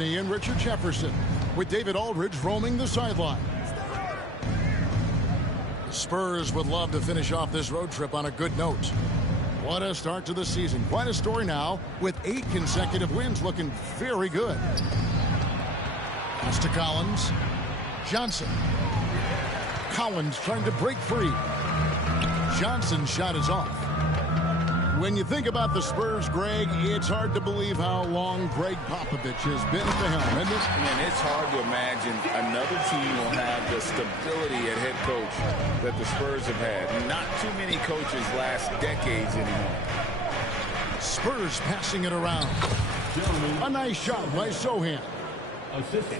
And Richard Jefferson, with David Aldridge roaming the sideline. The Spurs would love to finish off this road trip on a good note. What a start to the season. Quite a story now, with 8 consecutive wins, looking very good. Pass to Collins. Johnson. Collins trying to break free. Johnson's shot is off. When you think about the Spurs, Greg, it's hard to believe how long Greg Popovich has been at the helm, isn't it? And it's hard to imagine another team will have the stability at head coach that the Spurs have had. Not too many coaches last decades anymore. Spurs passing it around. A nice shot by Sohan.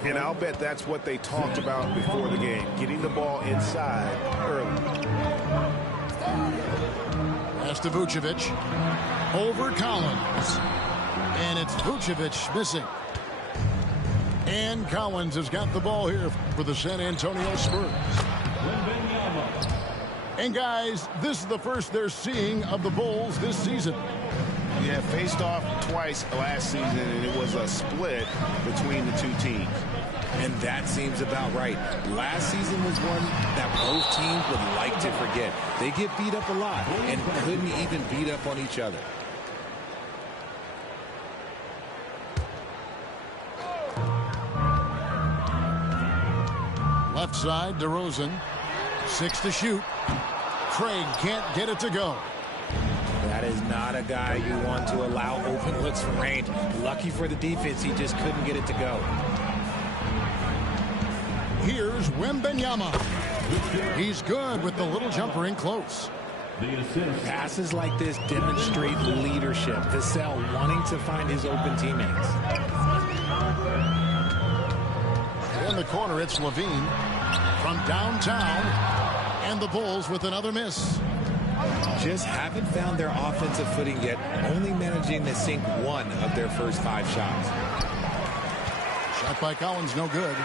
And I'll bet that's what they talked about before the game, getting the ball inside early. Pass to Vucevic. Over Collins. And it's Vucevic missing. And Collins has got the ball here for the San Antonio Spurs. And guys, this is the first they're seeing of the Bulls this season. Yeah, faced off twice last season, and it was a split between the two teams. And that seems about right. Last season was one that both teams would like to forget. They get beat up a lot and couldn't even beat up on each other. Left side, DeRozan. 6 to shoot. Craig can't get it to go. That is not a guy you want to allow open looks from range. Lucky for the defense, he just couldn't get it to go. Here's Wembanyama. He's good with the little jumper in close. Passes like this demonstrate leadership. Vassell wanting to find his open teammates. In the corner, it's Levine from downtown. And the Bulls with another miss. Just haven't found their offensive footing yet, only managing to sink 1 of their first 5 shots. Shot by Collins, no good.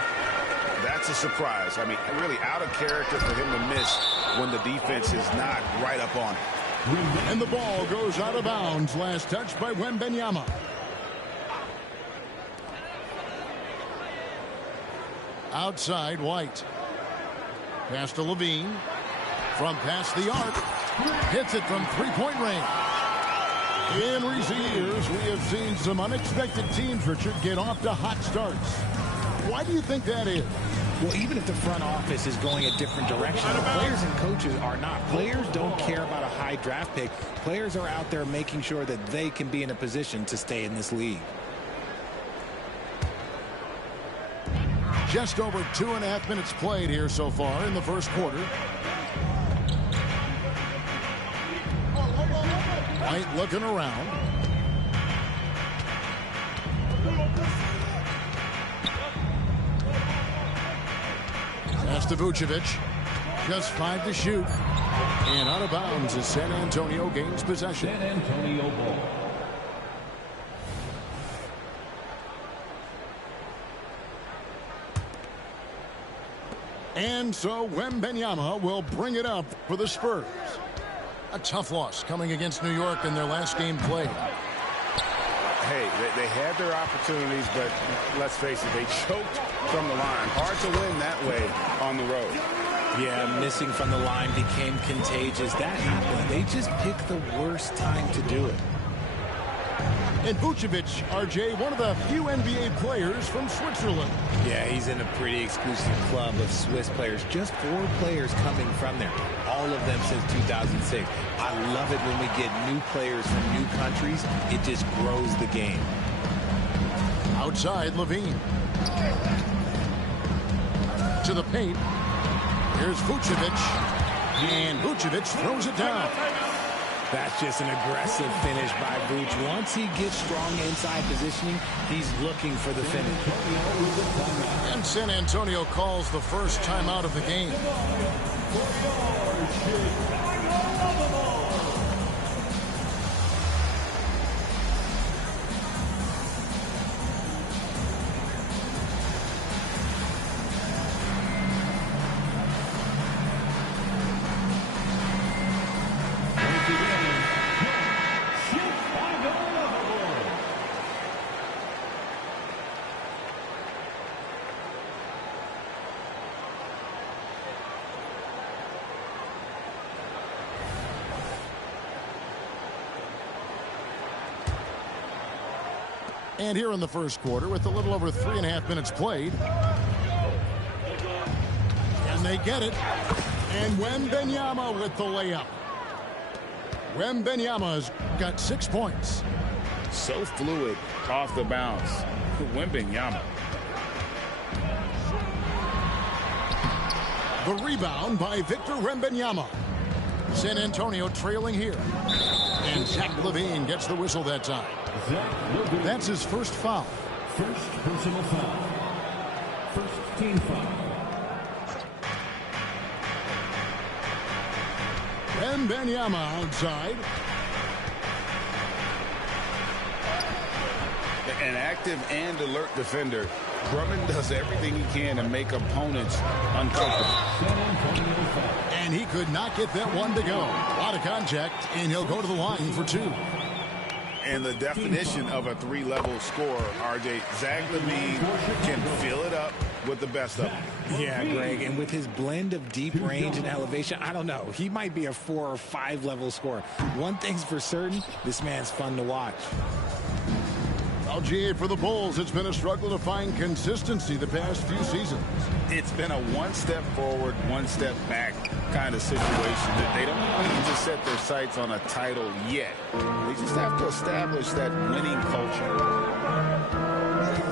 That's a surprise. I mean, really out of character for him to miss when the defense is not right up on him. And the ball goes out of bounds. Last touch by Wembanyama. Outside, White. Pass to Levine. From past the arc. Hits it from three-point range. In recent years, we have seen some unexpected teams, Richard, get off to hot starts. Why do you think that is? Well, even if the front office is going a different direction, the players and coaches are not. Players don't care about a high draft pick. Players are out there making sure that they can be in a position to stay in this league. Just over 2.5 minutes played here so far in the first quarter. White looking around. Pass to Vucevic. Just 5 to shoot. And out of bounds as San Antonio gains possession. San Antonio ball. And so Wembanyama will bring it up for the Spurs. A tough loss coming against New York in their last game played. Hey, they had their opportunities, but let's face it, they choked from the line. Hard to win that way on the road. Yeah, missing from the line became contagious. That happened. They just picked the worst time to do it. And Vucevic, RJ, one of the few NBA players from Switzerland. Yeah, he's in a pretty exclusive club of Swiss players. Just 4 players coming from there. All of them since 2006. I love it when we get new players from new countries. It just grows the game. Outside, Levine. To the paint. Here's Vucevic. And Vucevic throws it down. That's just an aggressive finish by Vuce. Once he gets strong inside positioning, he's looking for the finish. And San Antonio calls the first timeout of the game. And here in the first quarter, with a little over 3.5 minutes played. And they get it. And Wembanyama with the layup. Wembanyama's got 6 points. So fluid off the bounce. Wembanyama. The rebound by Victor Wembanyama. San Antonio trailing here. And Zach LaVine gets the whistle that time. That's his first foul. First personal foul. First team foul. Wembanyama outside. An active and alert defender. Drummond does everything he can to make opponents uncomfortable. And he could not get that one to go. A lot of contact, and he'll go to the line for 2. And the definition of a 3-level scorer, RJ, Zach LaVine can fill it up with the best of them. Yeah, Greg, and with his blend of deep range and elevation, I don't know. He might be a 4 or 5 level scorer. One thing's for certain, this man's fun to watch. Well, GA, for the Bulls, it's been a struggle to find consistency the past few seasons. It's been a one step forward, one step back kind of situation that they don't need to set their sights on a title yet. They just have to establish that winning culture.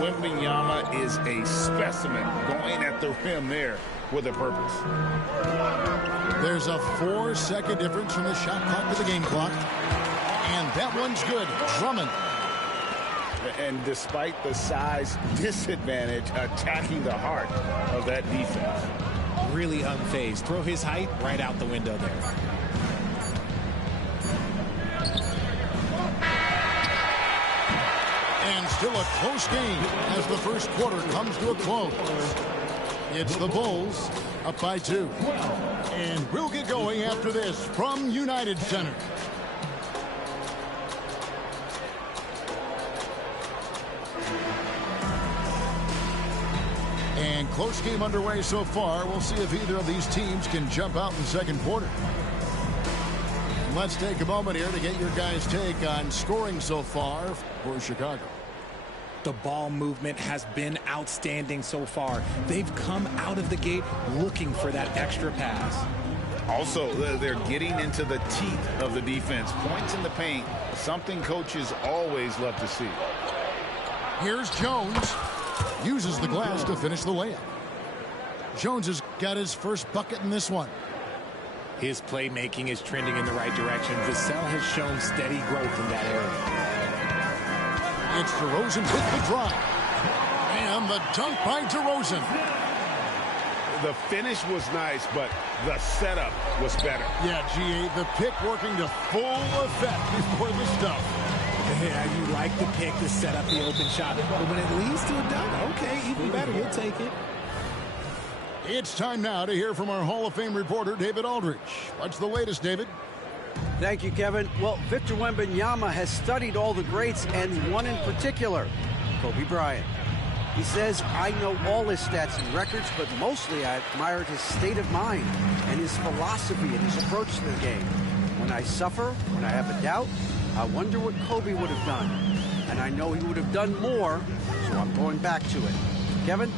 Wembanyama is a specimen going at the rim there with a purpose. There's a 4-second difference from the shot clock to the game clock. And that one's good. Drummond. And despite the size disadvantage, attacking the heart of that defense. Really unfazed. Throw his height right out the window there. And still a close game as the first quarter comes to a close. It's the Bulls up by 2. And we'll get going after this from United Center. And close game underway so far. We'll see if either of these teams can jump out in the second quarter. Let's take a moment here to get your guys' take on scoring so far for Chicago. The ball movement has been outstanding so far. They've come out of the gate looking for that extra pass. Also, they're getting into the teeth of the defense. Points in the paint, something coaches always love to see. Here's Jones. Uses the glass to finish the layup. Jones has got his first bucket in this one. His playmaking is trending in the right direction. Vassell has shown steady growth in that area. It's DeRozan with the drive. And the dunk by DeRozan. The finish was nice, but the setup was better. Yeah, GA, the pick working to full effect before the stuff. Yeah, you like the pick to set up the open shot. But when it leads to a dunk, okay, even better, we'll take it. It's time now to hear from our Hall of Fame reporter, David Aldridge. What's the latest, David? Thank you, Kevin. Well, Victor Wembanyama has studied all the greats and one in particular, Kobe Bryant. He says, I know all his stats and records, but mostly I admired his state of mind and his philosophy and his approach to the game. When I suffer, when I have a doubt, I wonder what Kobe would have done. And I know he would have done more, so I'm going back to it. Kevin?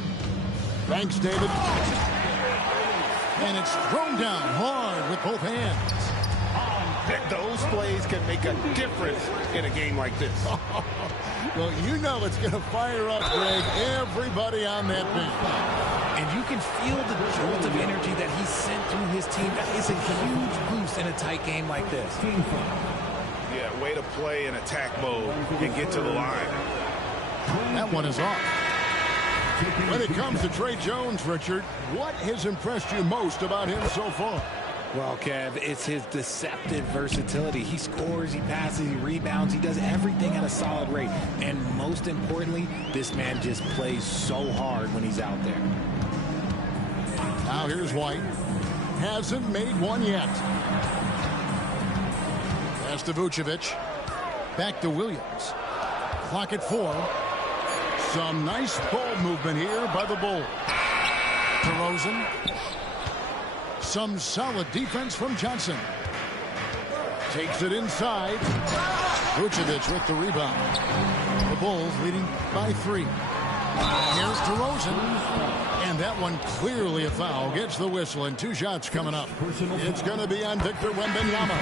Thanks, David. And it's thrown down hard with both hands. Those plays can make a difference in a game like this. Well, you know it's going to fire up, Greg, everybody on that bench. And you can feel the jolt of energy that he sent through his team. That is a huge boost in a tight game like this. Yeah, way to play in attack mode and get to the line. That one is off. When it comes to Trey Jones, Richard, what has impressed you most about him so far? Well, Kev, it's his deceptive versatility. He scores, he passes, he rebounds, he does everything at a solid rate. And most importantly, this man just plays so hard when he's out there. Now here's White. Hasn't made one yet. Pass to Vucevic. Back to Williams. Clock at 4. Some nice ball movement here by the Bulls. DeRozan. Some solid defense from Johnson. Takes it inside. Vucevic with the rebound. The Bulls leading by 3. Here's DeRozan. And that one clearly a foul. Gets the whistle, and 2 shots coming up. It's going to be on Victor Wembanyama.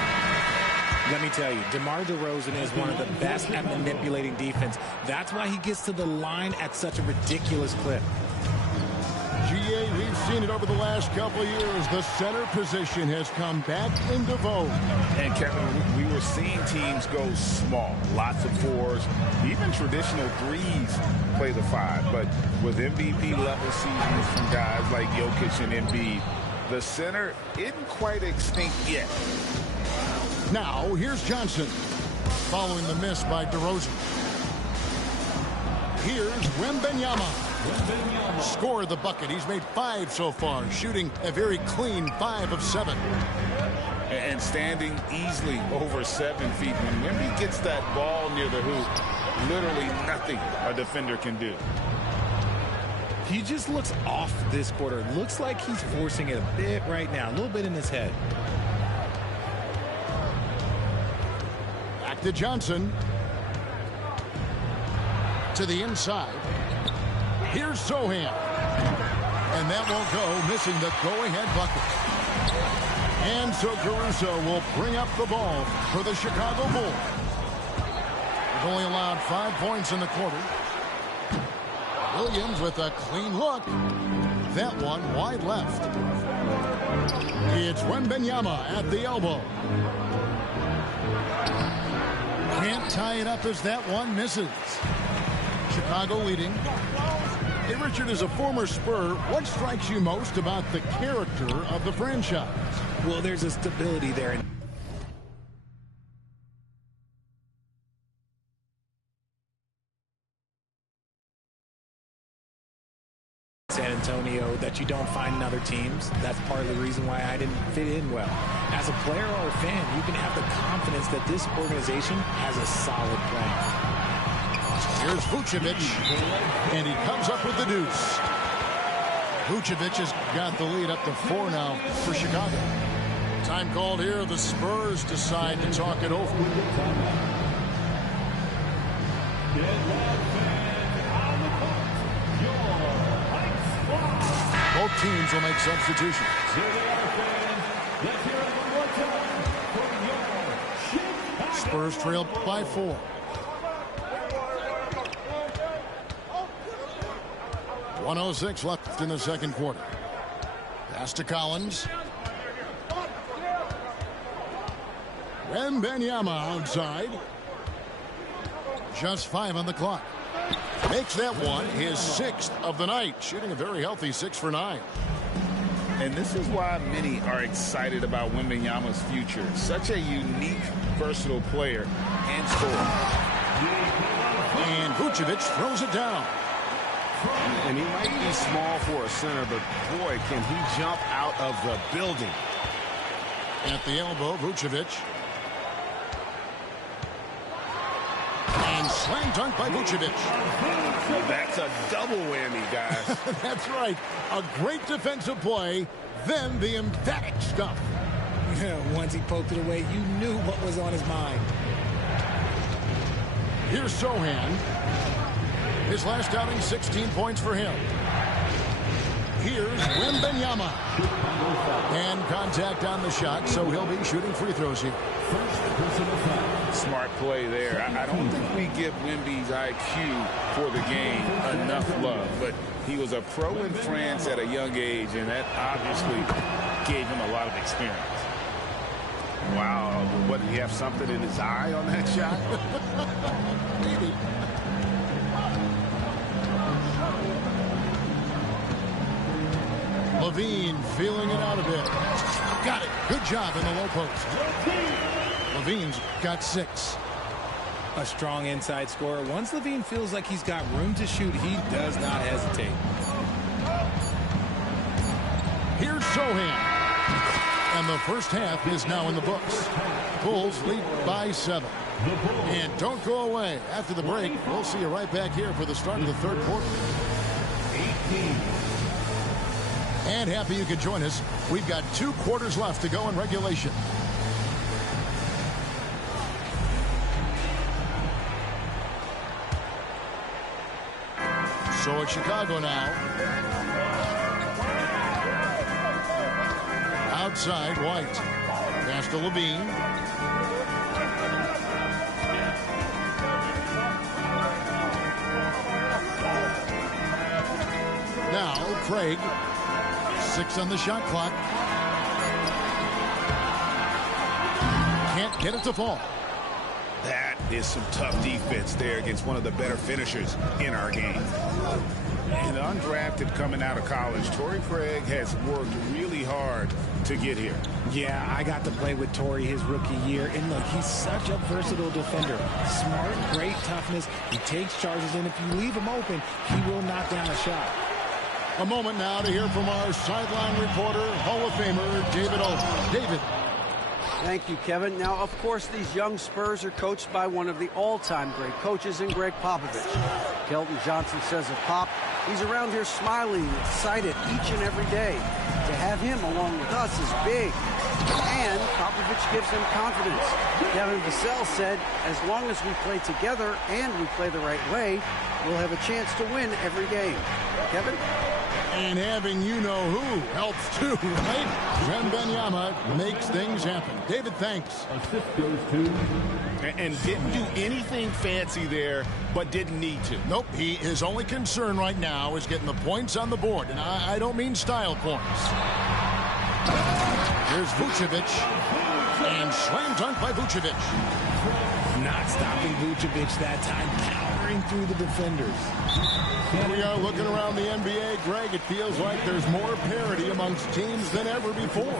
Let me tell you, DeMar DeRozan is one of the best at manipulating defense. That's why he gets to the line at such a ridiculous clip. GA, we've seen it over the last couple of years. The center position has come back into vogue. And Kevin, we were seeing teams go small, lots of 4s, even traditional 3s play the 5. But with MVP level seasons from guys like Jokic and Embiid, the center isn't quite extinct yet. Now here's Johnson following the miss by DeRozan. Here's Wembanyama. Scored the bucket. He's made 5 so far, shooting a very clean 5 of 7. And standing easily over 7 feet. When Wemby gets that ball near the hoop, literally nothing a defender can do. He just looks off this quarter. Looks like he's forcing it a bit right now, a little bit in his head. Back to Johnson. To the inside. Here's Sohan. And that won't go, missing the go-ahead bucket. And so Caruso will bring up the ball for the Chicago Bulls. He's only allowed 5 points in the quarter. Williams with a clean look. That one wide left. It's Wembanyama at the elbow. Can't tie it up as that one misses. Chicago leading. Hey, Richard, as a former Spur, what strikes you most about the character of the franchise? Well, there's a stability there. San Antonio that you don't find in other teams. That's part of the reason why I didn't fit in well. As a player or a fan, you can have the confidence that this organization has a solid plan. Here's Vucevic, and he comes up with the deuce. Vucevic has got the lead up to 4 now for Chicago. Time called here. The Spurs decide to talk it over. Both teams will make substitutions. Spurs trail by 4. .106 left in the second quarter. Pass to Collins. Wembanyama outside. Just 5 on the clock. Makes that one his 6th of the night, shooting a very healthy 6 for 9. And this is why many are excited about Wembanyama's future. Such a unique, versatile player and scorer. And Vucevic throws it down. And he might be small for a center, but boy, can he jump out of the building. At the elbow, Vucevic. And slam dunk by Vucevic. That's a double whammy, guys. That's right. A great defensive play, then the emphatic stuff. Once he poked it away, you knew what was on his mind. Here's Sohan. His last outing, 16 points for him. Here's Wembanyama. And contact on the shot, so he'll be shooting free throws here. Smart play there. I don't think we give Wemby's IQ for the game enough love, but he was a pro in France at a young age, and that obviously gave him a lot of experience. Wow. What, did he have something in his eye on that shot? Maybe. Levine feeling it out a bit. Got it. Good job in the low post. Levine's got 6. A strong inside scorer. Once Levine feels like he's got room to shoot, he does not hesitate. Here's Sohan. And the first half is now in the books. Bulls lead by 7. And don't go away. After the break, we'll see you right back here for the start of the third quarter. 18. And happy you could join us. We've got 2 quarters left to go in regulation. So it's Chicago now. Outside, White. Pass to Levine. Now, Craig. 6 on the shot clock. Can't get it to fall. That is some tough defense there against one of the better finishers in our game. And undrafted coming out of college, Torrey Craig has worked really hard to get here. Yeah, I got to play with Torrey his rookie year, and look, he's such a versatile defender. Smart, great toughness. He takes charges, and if you leave him open, he will knock down a shot. A moment now to hear from our sideline reporter, Hall of Famer David Olden. David. Thank you, Kevin. Now, of course, these young Spurs are coached by one of the all-time great coaches in Greg Popovich. Kelton Johnson says of Pop, he's around here smiling, excited each and every day. To have him along with us is big. And Popovich gives him confidence. Kevin Vassell said, as long as we play together and we play the right way, we'll have a chance to win every game. Kevin? And having you-know-who helps too, right? Wembanyama makes things happen. David, thanks. Assist goes to... And didn't do anything fancy there, but didn't need to. Nope, his only concern right now is getting the points on the board. And I don't mean style points. Here's Vucevic. And slam dunk by Vucevic. Not stopping Vucevic that time, powering through the defenders. We are looking around the NBA, Greg. It feels like there's more parity amongst teams than ever before.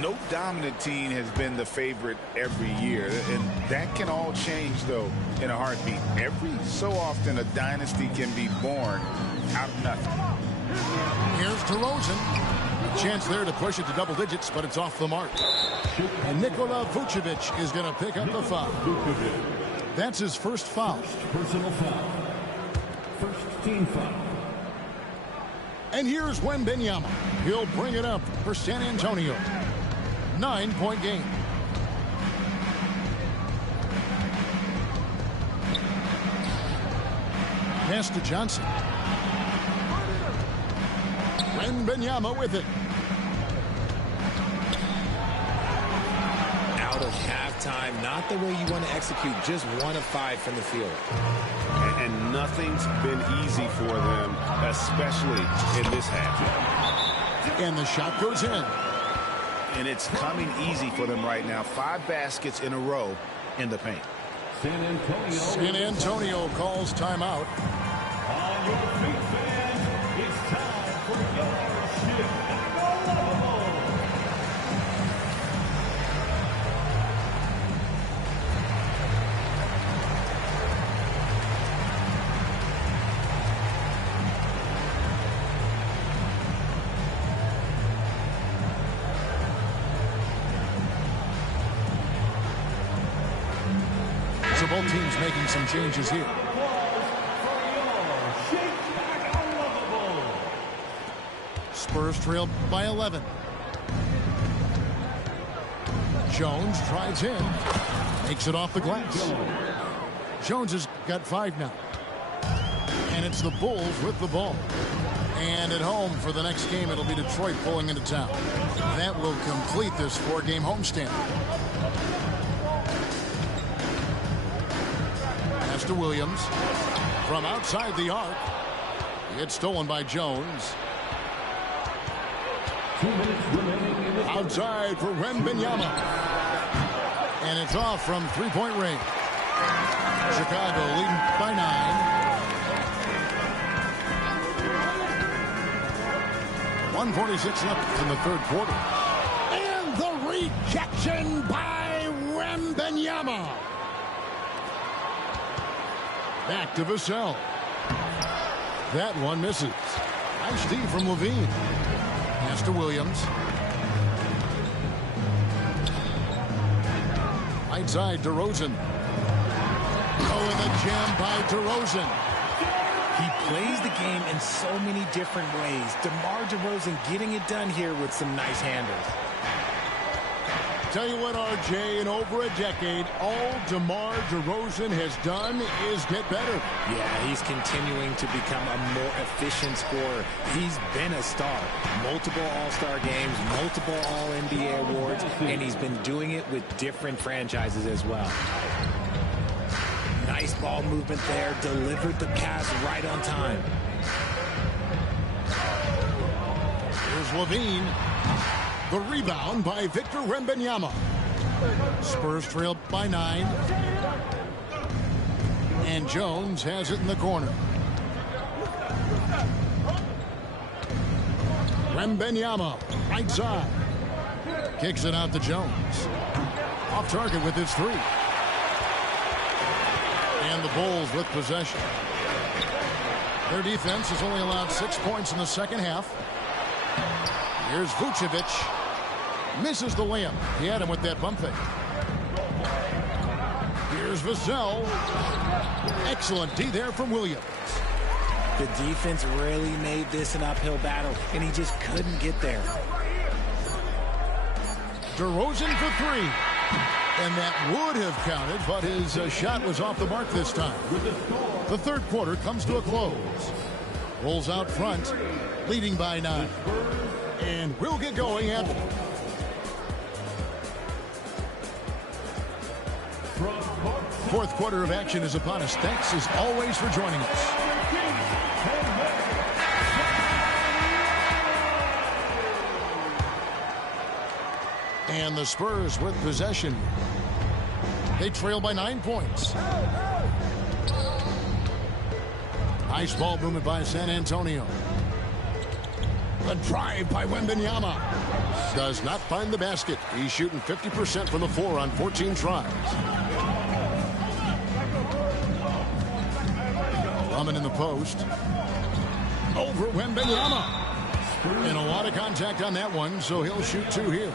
No dominant team has been the favorite every year, and that can all change, though, in a heartbeat. Every so often, a dynasty can be born out of nothing. Here's DeRozan. A chance there to push it to double digits, but it's off the mark. And Nikola Vucevic is going to pick up the foul. That's his first foul. Personal foul. First team foul. And here's Wembanyama. He'll bring it up for San Antonio. 9-point game. Pass to Johnson. Wembanyama with it. Out of halftime, not the way you want to execute, just 1 of 5 from the field. And nothing's been easy for them, especially in this half. And the shot goes in. And it's coming easy for them right now. 5 baskets in a row in the paint. San Antonio calls timeout. On your feet, fans, it's time for your Chicago. So both teams making some changes here. Spurs trail by 11. Jones drives in. Makes it off the glass. Jones has got 5 now. And it's the Bulls with the ball. And at home for the next game, it'll be Detroit pulling into town. That will complete this 4-game homestand. Pass to Williams. From outside the arc. It's stolen by Jones. 2 minutes remaining in the Outside for Wembanyama. And it's off from 3-point range. Chicago leading by 9. 1:46 left in the third quarter. And the rejection by Wembanyama. Back to Vassell. That one misses. Nice D from Levine. Pass to Williams. Right side, DeRozan. Oh, and the jam by DeRozan. He plays the game in so many different ways. DeMar DeRozan getting it done here with some nice handles. tell you what, RJ, in over a decade, all DeMar DeRozan has done is get better. Yeah, he's continuing to become a more efficient scorer. He's been a star. Multiple All-Star games, multiple All-NBA awards, and he's been doing it with different franchises as well. Nice ball movement there. Delivered the pass right on time. Here's Levine. The rebound by Victor Wembanyama. Spurs trail by 9. And Jones has it in the corner. Wembanyama, right side. Kicks it out to Jones. Off target with his 3. And the Bulls with possession. Their defense has only allowed 6 points in the second half. Here's Vucevic. Misses the layup. He had him with that bump fake. Here's Vassell. Excellent D there from Williams. The defense really made this an uphill battle, and he just couldn't get there. DeRozan for 3. And that would have counted, but his shot was off the mark this time. The third quarter comes to a close. Bulls out front, leading by 9. And we'll get going at... Fourth quarter of action is upon us. Thanks as always for joining us. And the Spurs with possession. They trail by 9 points. Nice ball movement by San Antonio. The drive by Wembanyama. Does not find the basket. He's shooting 50% from the floor on 14 tries. Drummond in the post. Over Wembanyama. And a lot of contact on that one, so he'll shoot 2 here.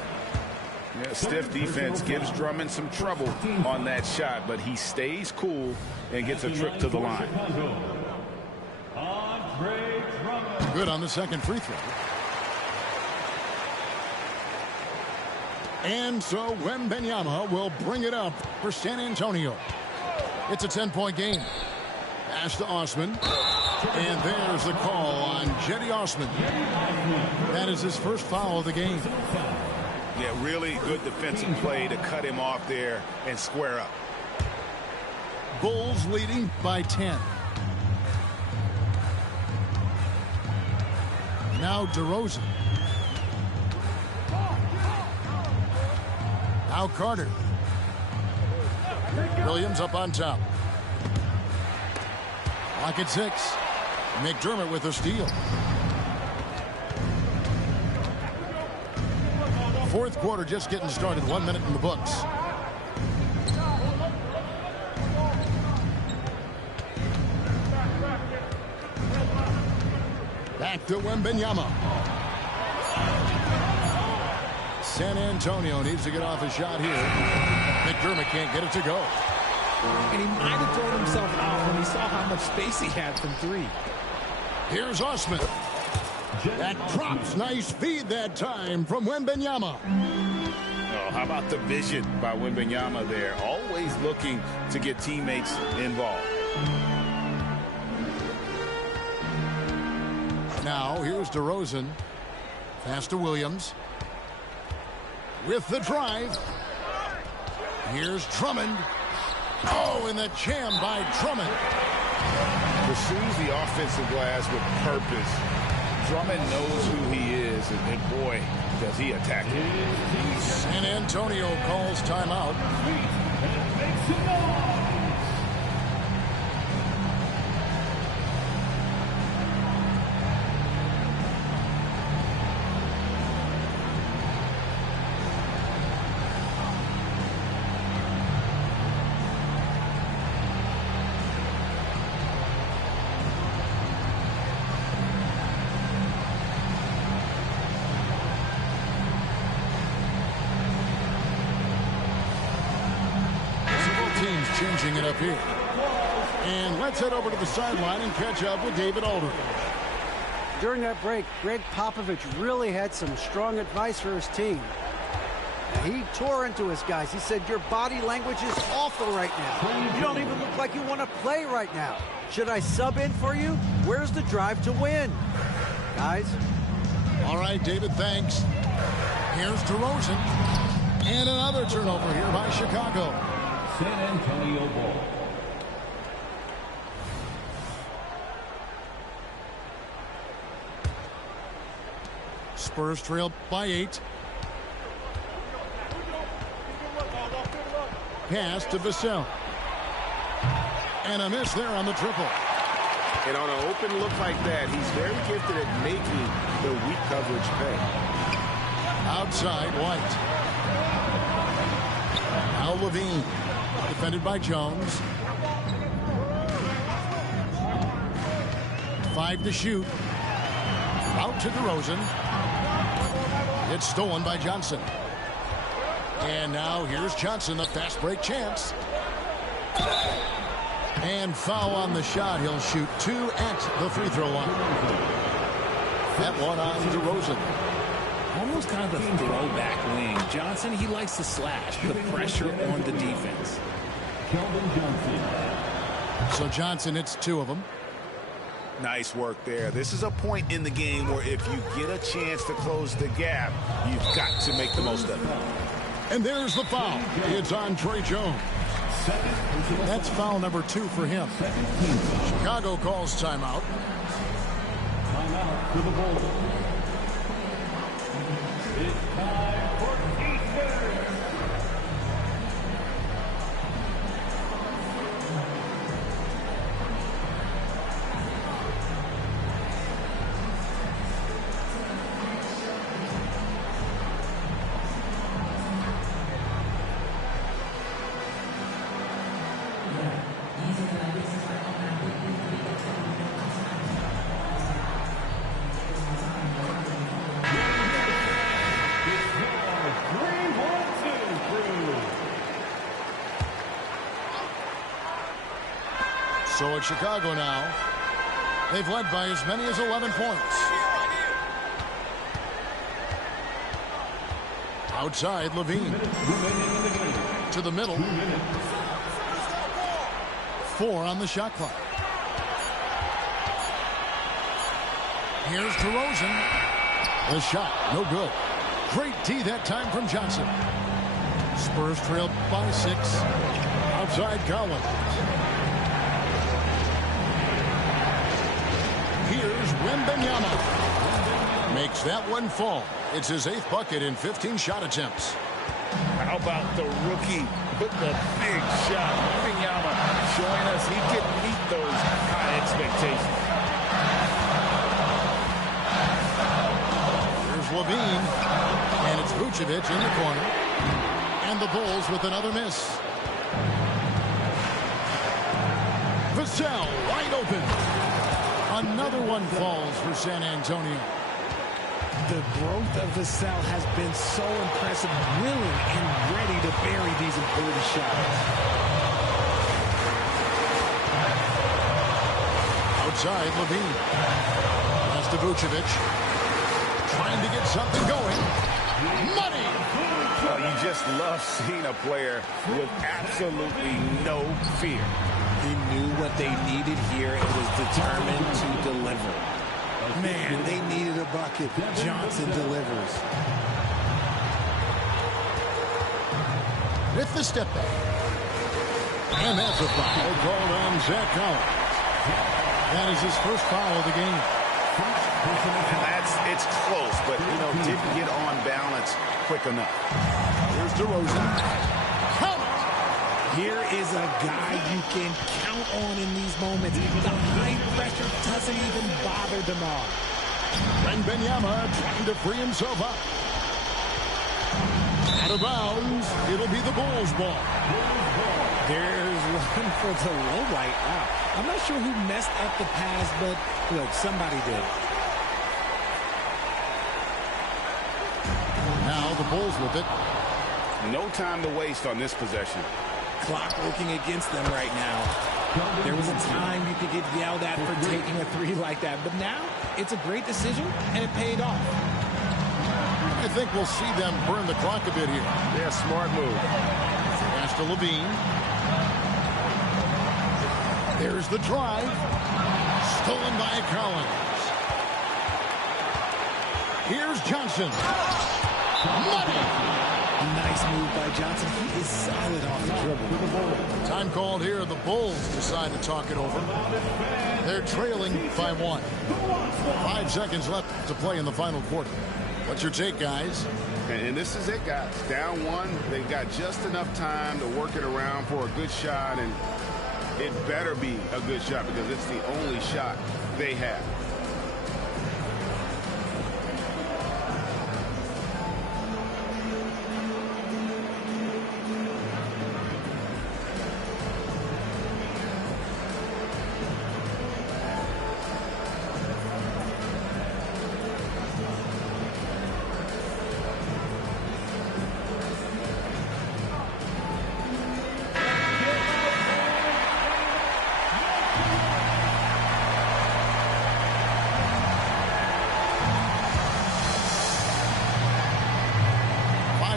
Yeah, stiff defense gives Drummond some trouble on that shot, but he stays cool and gets a trip to the line. Good on the second free throw. And so Wembanyama will bring it up for San Antonio. It's a 10-point game. Pass to Osman. And there's the call on Jetty Osman. That is his first foul of the game. Yeah, really good defensive play to cut him off there and square up. Bulls leading by 10. Now DeRozan. Now Carter. Williams up on top. Clock at 6. McDermott with a steal. Fourth quarter just getting started. 1 minute in the books. Back to Wembanyama. San Antonio needs to get off a shot here. McDermott can't get it to go. And he might have thrown himself off when he saw how much space he had from 3. Here's Osman. That drops. Nice feed that time from Wembanyama. Oh, how about the vision by Wembanyama there? Always looking to get teammates involved. Now, here's DeRozan. Pass to Williams. With the drive. Here's Drummond. Oh, and the jam by Drummond. Pursues the offensive glass with purpose. Drummond knows who he is, and boy, does he attack him. San Antonio calls timeout. Changing it up here. And let's head over to the sideline and catch up with David Aldridge. During that break, Greg Popovich really had some strong advice for his team. He tore into us, guys. He said, your body language is awful right now. You don't even look like you want to play right now. Should I sub in for you? Where's the drive to win? Guys? All right, David, thanks. Here's DeRozan. And another turnover here by Chicago. San Antonio ball. Spurs trail by 8. Pass to Vassell. And a miss there on the triple. And on an open look like that, he's very gifted at making the weak coverage pay. Outside, White. Now Levine. Defended by Jones. 5 to shoot. Out to DeRozan. It's stolen by Johnson. And now here's Johnson, the fast break chance. And foul on the shot. He'll shoot 2 at the free throw line. That one on DeRozan. Almost kind of a throwback wing. Johnson, he likes to slash, put pressure on the defense. Keldon Johnson. So Johnson hits 2 of them. Nice work there. This is a point in the game where if you get a chance to close the gap, you've got to make the most of it. And there's the foul. It's on Trey Jones. That's foul number 2 for him. Chicago calls timeout. Timeout for the Bulls. It's time for Eastern. So at Chicago now, they've led by as many as 11 points. Outside, Levine. To the middle. 4 on the shot clock. Here's DeRozan. The shot, no good. Great D that time from Johnson. Spurs trailed by 6. Outside, Collins. Here's Wembanyama. Makes that one fall. It's his 8th bucket in 15 shot attempts. How about the rookie with the big shot? Wembanyama showing us he can meet those high expectations. Here's Levine. And it's Vucevic in the corner. And the Bulls with another miss. Vassell wide open. Another one falls for San Antonio. The growth of Vassell has been so impressive, willing and ready to bury these important shots. Outside, Levine. Pass to Vucevic. Trying to get something going. Money! Well, you just love seeing a player with absolutely no fear. He knew what they needed here and was determined to deliver. Man, they needed a bucket. Johnson delivers. With the step back. And that's a foul called on Zach Collins. That is his first foul of the game. And it's close, but, didn't get on balance quick enough. Here's DeRozan. Here is a guy you can count on in these moments. The high pressure doesn't even bother DeMar. Wembanyama trying to free himself up. Out of bounds. It'll be the Bulls' ball. There's one for the low light. Wow. I'm not sure who messed up the pass, but look, somebody did. Now the Bulls with it. No time to waste on this possession. Clock working against them right now. There was a time you could get yelled at for taking a 3 like that, but now it's a great decision and it paid off. I think we'll see them burn the clock a bit here. Yeah, smart move. Pass to Levine. There's the drive. Stolen by Collins. Here's Johnson. Money. Nice move by Johnson. He is solid off the dribble. Time called here. The Bulls decide to talk it over. They're trailing by 1. 5 seconds left to play in the final quarter. What's your take, guys? And this is it, guys. Down 1. They've got just enough time to work it around for a good shot, and it better be a good shot because it's the only shot they have.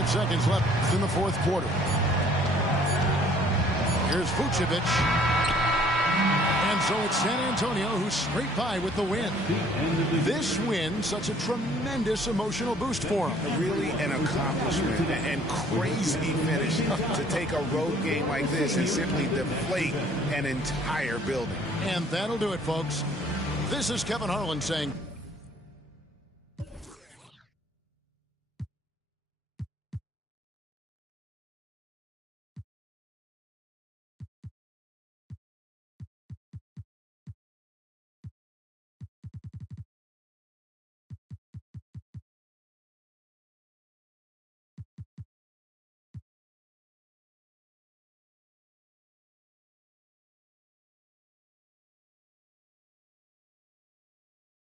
Seconds left in the fourth quarter. Here's Vucevic. And so it's San Antonio who's straight by with the win. This win, such a tremendous emotional boost for them. Really an accomplishment and crazy finish to take a road game like this and simply deflate an entire building. And that'll do it, folks. This is Kevin Harlan saying